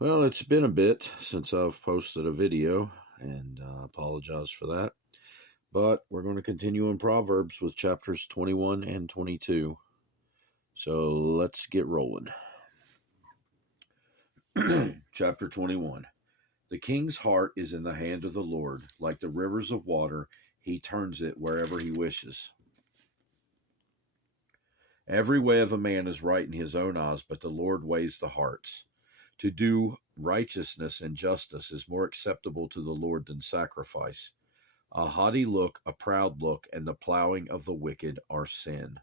Well, it's been a bit since I've posted a video, and I apologize for that. But we're going to continue in Proverbs with chapters 21 and 22. So let's get rolling. Chapter 21. The king's heart is in the hand of the Lord. Like the rivers of water, he turns it wherever he wishes. Every way of a man is right in his own eyes, but the Lord weighs the hearts. To do righteousness and justice is more acceptable to the Lord than sacrifice. A haughty look, a proud look, and the plowing of the wicked are sin.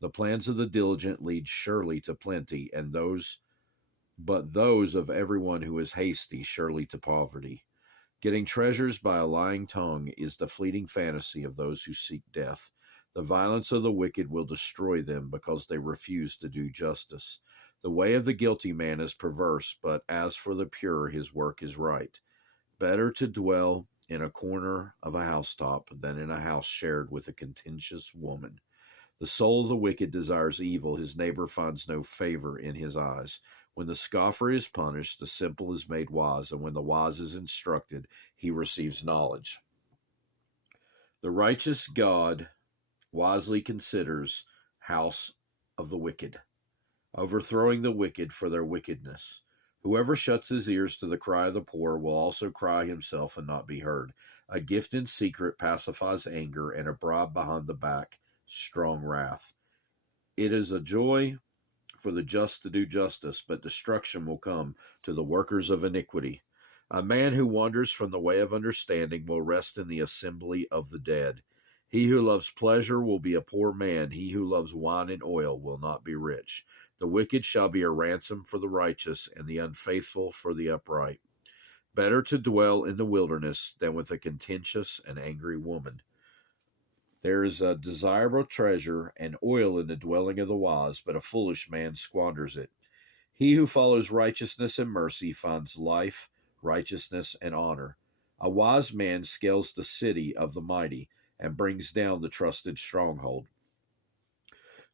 The plans of the diligent lead surely to plenty, but those of everyone who is hasty surely to poverty. Getting treasures by a lying tongue is the fleeting fantasy of those who seek death. The violence of the wicked will destroy them because they refuse to do justice. The way of the guilty man is perverse, but as for the pure, his work is right. Better to dwell in a corner of a housetop than in a house shared with a contentious woman. The soul of the wicked desires evil. His neighbor finds no favor in his eyes. When the scoffer is punished, the simple is made wise, and when the wise is instructed, he receives knowledge. The righteous God wisely considers house of the wicked, overthrowing the wicked for their wickedness. Whoever shuts his ears to the cry of the poor will also cry himself and not be heard. A gift in secret pacifies anger, and a bribe behind the back strong wrath. It is a joy for the just to do justice, but destruction will come to the workers of iniquity. A man who wanders from the way of understanding will rest in the assembly of the dead. He who loves pleasure will be a poor man. He who loves wine and oil will not be rich. The wicked shall be a ransom for the righteous, and the unfaithful for the upright. Better to dwell in the wilderness than with a contentious and angry woman. There is a desirable treasure and oil in the dwelling of the wise, but a foolish man squanders it. He who follows righteousness and mercy finds life, righteousness, and honor. A wise man scales the city of the mighty and brings down the trusted stronghold.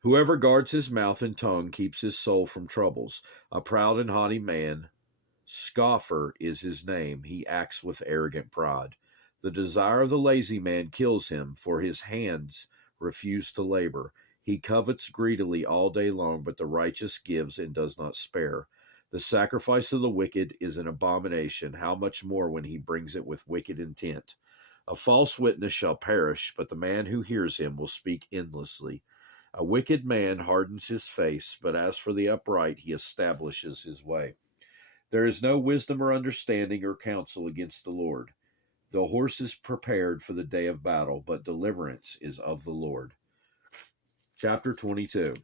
Whoever guards his mouth and tongue keeps his soul from troubles. A proud and haughty man, scoffer is his name. He acts with arrogant pride. The desire of the lazy man kills him, for his hands refuse to labor. He covets greedily all day long, but the righteous gives and does not spare. The sacrifice of the wicked is an abomination. How much more when he brings it with wicked intent? A false witness shall perish, but the man who hears him will speak endlessly. A wicked man hardens his face, but as for the upright, he establishes his way. There is no wisdom or understanding or counsel against the Lord. The horse is prepared for the day of battle, but deliverance is of the Lord. Chapter 22.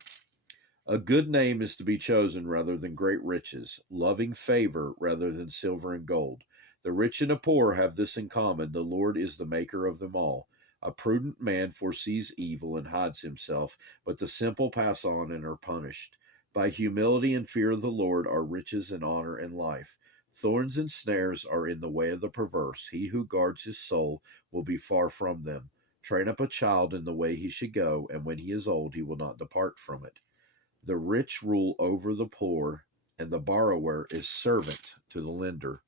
A good name is to be chosen rather than great riches, loving favor rather than silver and gold. The rich and the poor have this in common: the Lord is the maker of them all. A prudent man foresees evil and hides himself, but the simple pass on and are punished. By humility and fear of the Lord are riches and honor and life. Thorns and snares are in the way of the perverse. He who guards his soul will be far from them. Train up a child in the way he should go, and when he is old, he will not depart from it. The rich rule over the poor, and the borrower is servant to the lender.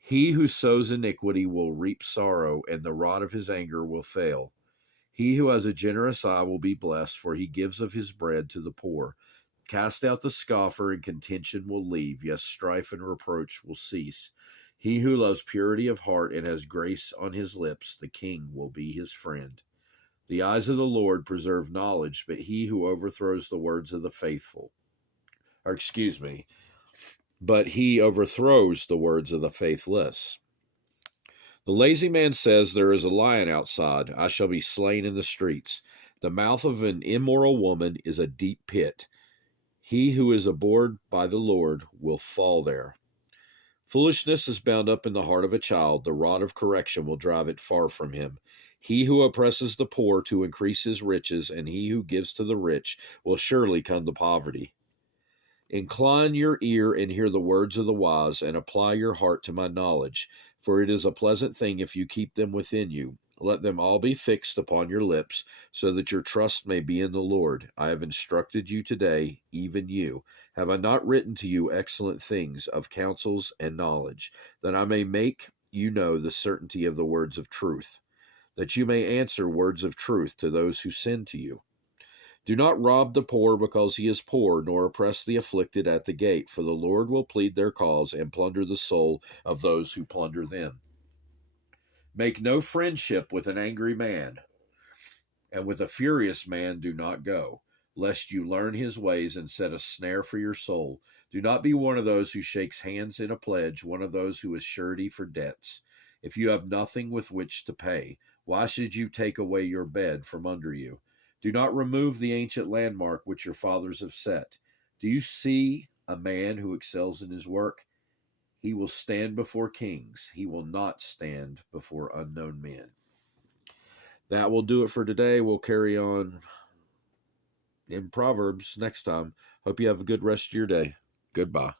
He who sows iniquity will reap sorrow, and the rod of his anger will fail. He who has a generous eye will be blessed, for he gives of his bread to the poor. Cast out the scoffer, and contention will leave. Yes, strife and reproach will cease. He who loves purity of heart and has grace on his lips, the king will be his friend. The eyes of the Lord preserve knowledge, but he who overthrows the words of the faithful, but he overthrows the words of the faithless. The lazy man says, there is a lion outside. I shall be slain in the streets. The mouth of an immoral woman is a deep pit. He who is abhorred by the Lord will fall there. Foolishness is bound up in the heart of a child. The rod of correction will drive it far from him. He who oppresses the poor to increase his riches, and he who gives to the rich will surely come to poverty. Incline your ear and hear the words of the wise, and apply your heart to my knowledge, for it is a pleasant thing if you keep them within you. Let them all be fixed upon your lips, so that your trust may be in the Lord. I have instructed you today, even you. Have I not written to you excellent things of counsels and knowledge, that I may make you know the certainty of the words of truth, that you may answer words of truth to those who send to you? Do not rob the poor because he is poor, nor oppress the afflicted at the gate, for the Lord will plead their cause and plunder the soul of those who plunder them. Make no friendship with an angry man, and with a furious man do not go, lest you learn his ways and set a snare for your soul. Do not be one of those who shakes hands in a pledge, one of those who is surety for debts. If you have nothing with which to pay, why should you take away your bed from under you? Do not remove the ancient landmark which your fathers have set. Do you see a man who excels in his work? He will stand before kings. He will not stand before unknown men. That will do it for today. We'll carry on in Proverbs next time. Hope you have a good rest of your day. Goodbye.